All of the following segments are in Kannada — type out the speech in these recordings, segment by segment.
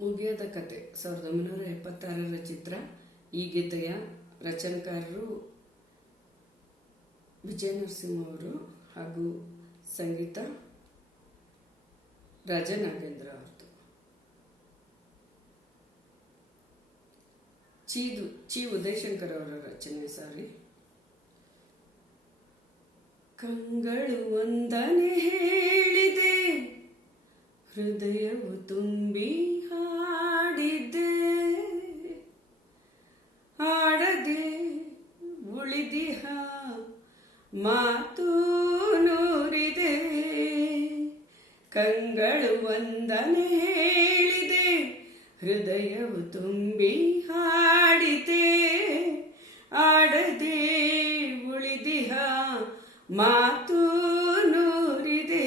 ಮುಗಿಯದ ಕತೆ 1976ರ ಚಿತ್ರ. ಈ ಗೀತೆಯ ರಚನೆಕಾರರು ವಿಜಯ ನರಸಿಂಹ ಅವರು ಹಾಗೂ ಸಂಗೀತ ರಾಜನಾಗೇಂದ್ರ ಅವರದು. ಚಿ ಉದಯಶಂಕರ್ ಅವರ ರಚನೆ. ಸಾರಿ. ಕಂಗಳು ಒಂದನೆ ಹೇಳಿದೆ, ಹೃದಯವು ತುಂಬಿ ಹಾಡಿದೆ, ಹಾಡದೆ ಉಳಿದಿಹ ಮಾತು ನೂರಿದೆ. ಕಂಗಳು ಒಂದನೆ ಹೇಳಿದೆ, ಹೃದಯವು ತುಂಬಿ ಹಾಡಿದೆ, ಆಡದೆ ಉಳಿದಿಹ ಮಾತು ನೂರಿದೆ.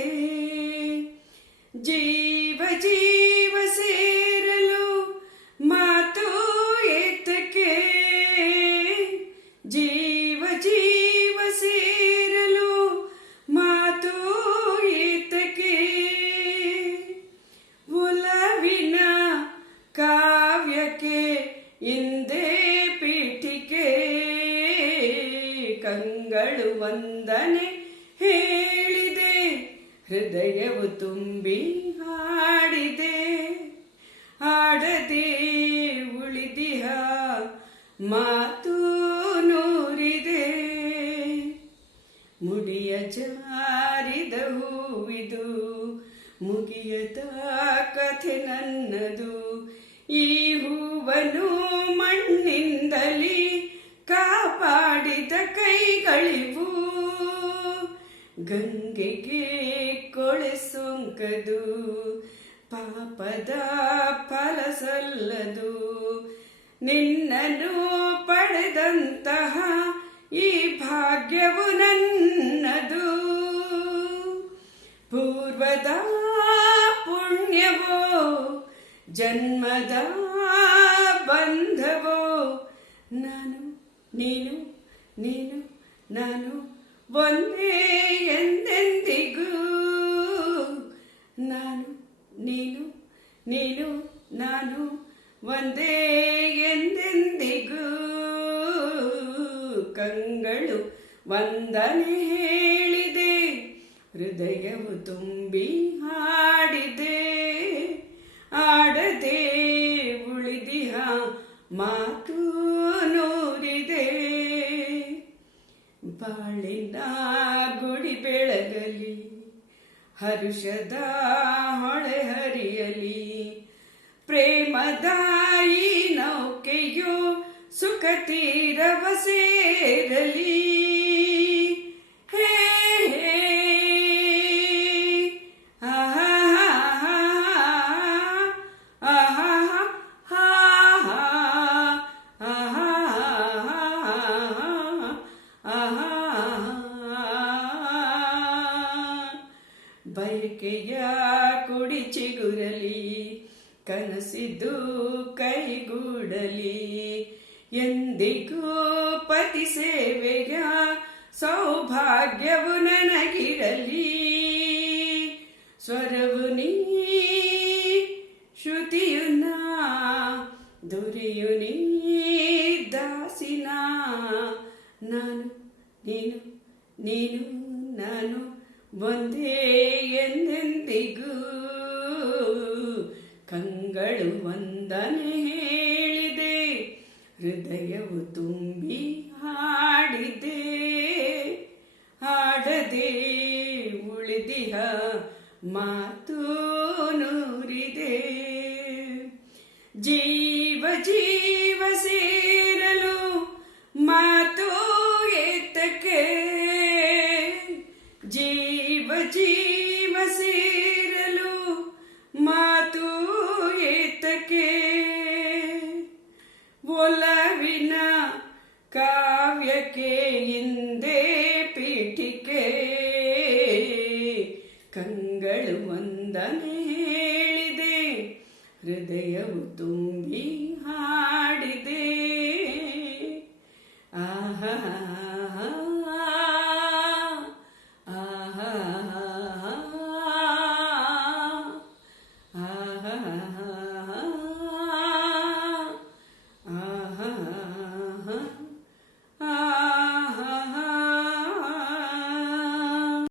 ಜೀವ ಜೀವ ಸೇರಲು ಮಾತು ಏತಕ್ಕೆ, ಜೀವ ಜೀವ ಸೇರಲು ಮಾತು ಏತಕ್ಕೆ. ಒಲವಿನ ಕಾವ್ಯಕ್ಕೆ ಇಂದೇ ಪೀಠಿಕೆ. ಕಂಗಳು ಒಂದನೆ ಹೇಳಿದೆ, ಹೃದಯವು ತುಂಬಿ ಹಾಡಿದೆ, ಹಾಡದೆ ಉಳಿದಿಹ ಮಾತು ನೂರಿದೆ. ಮುಡಿಯ ಜಾರಿದ ಹೂವಿದು, ಮುಗಿಯದ ಕಥೆ ನನ್ನದು. ಈ ಹೂವನ್ನು ಮಣ್ಣಿಂದಲೇ ಕಾಪಾಡಿದ ಕೈಗಳಿವು. ಗಂಗೆಗೆ ಕೊಳೆ ಸೋಂಕದು, ಪಾಪದ ಫಲ ಸಲ್ಲದು. ನಿನ್ನನ್ನು ಪಡೆದಂತಹ ಈ ಭಾಗ್ಯವು ನನ್ನದು. ಪೂರ್ವದ ಪುಣ್ಯವೋ, ಜನ್ಮದ ಬಂಧವೋ. ನಾನು ನೀನು, ನೀನು ನಾನು ಒಂದೇ ಎಂದೆಂದಿಗೂ. ನಾನು ನೀನು, ನೀನು ನಾನು ಒಂದೇ ಎಂದೆಂದಿಗೂ. ಕಂಗಳು ಒಂದನೆ ಹೇಳಿದೆ, ಹೃದಯವು ತುಂಬಿ ಹಾಡಿದೆ, ಆಡದೆ ಉಳಿದಿಹ ಮಾತು ನೂರಿದೆ. ಬಾಳಿನ ಗುಡಿ ಬೆಳಗಲಿ, ಹರುಷದ ಹೊಳೆ ಹರಿಯಲಿ, ಪ್ರೇಮದ ಈ ನೌಕೆಯು ಸುಖ ತೀರವ ಸೇರಲಿ. ಹೇ ಹೇ ಆಹಾ ಆಹಾ ಬಯಕೆಯ ಕುಡಿ ಚಿಗುರಲಿ, ಕನಸಿದ್ದು ಕೈಗೂಡಲಿ. ಎಂದಿಗೂ ಪತಿ ಸೇವೆಯ ಸೌಭಾಗ್ಯವು ನನಗಿರಲಿ. ಸ್ವರವು ನೀ, ಶ್ರುತಿಯು ನಾ, ದುರಿಯು ನೀ, ದಾಸಿನ. ನಾನು ನೀನು, ನೀನು ನಾನು ಒಂದೇ ಎಂದೆಂದಿಗೂ. ಕಂಗಳು ಒಂದನೆ ಹೇಳಿದೆ, ಹೃದಯವು ತುಂಬಿ ಹಾಡಿದೆ, ಹಾಡದೆ ಉಳಿದಿಹ ಮಾತು ನೂರಿದೆ. ಜೀವ ಜೀವ ಸೇರಲು ಮಾತು ಏತಕ್ಕೆ, ಜೀವ ಜೀವ ಸೇರಲು ಮಾತು ಏತಕ್ಕೆ. ಒಲವಿನ ಕಾವ್ಯಕ್ಕೆ ಇಂದೇ ಪೀಠಿಕೆ. ಕಂಗಳು ಒಂದನೆ ಹೇಳಿದೆ, ಹೃದಯವು ತುಂಬಿ ಹಾಡಿದೆ. ಆಹಾ ಆಹಾ ಆಹಾ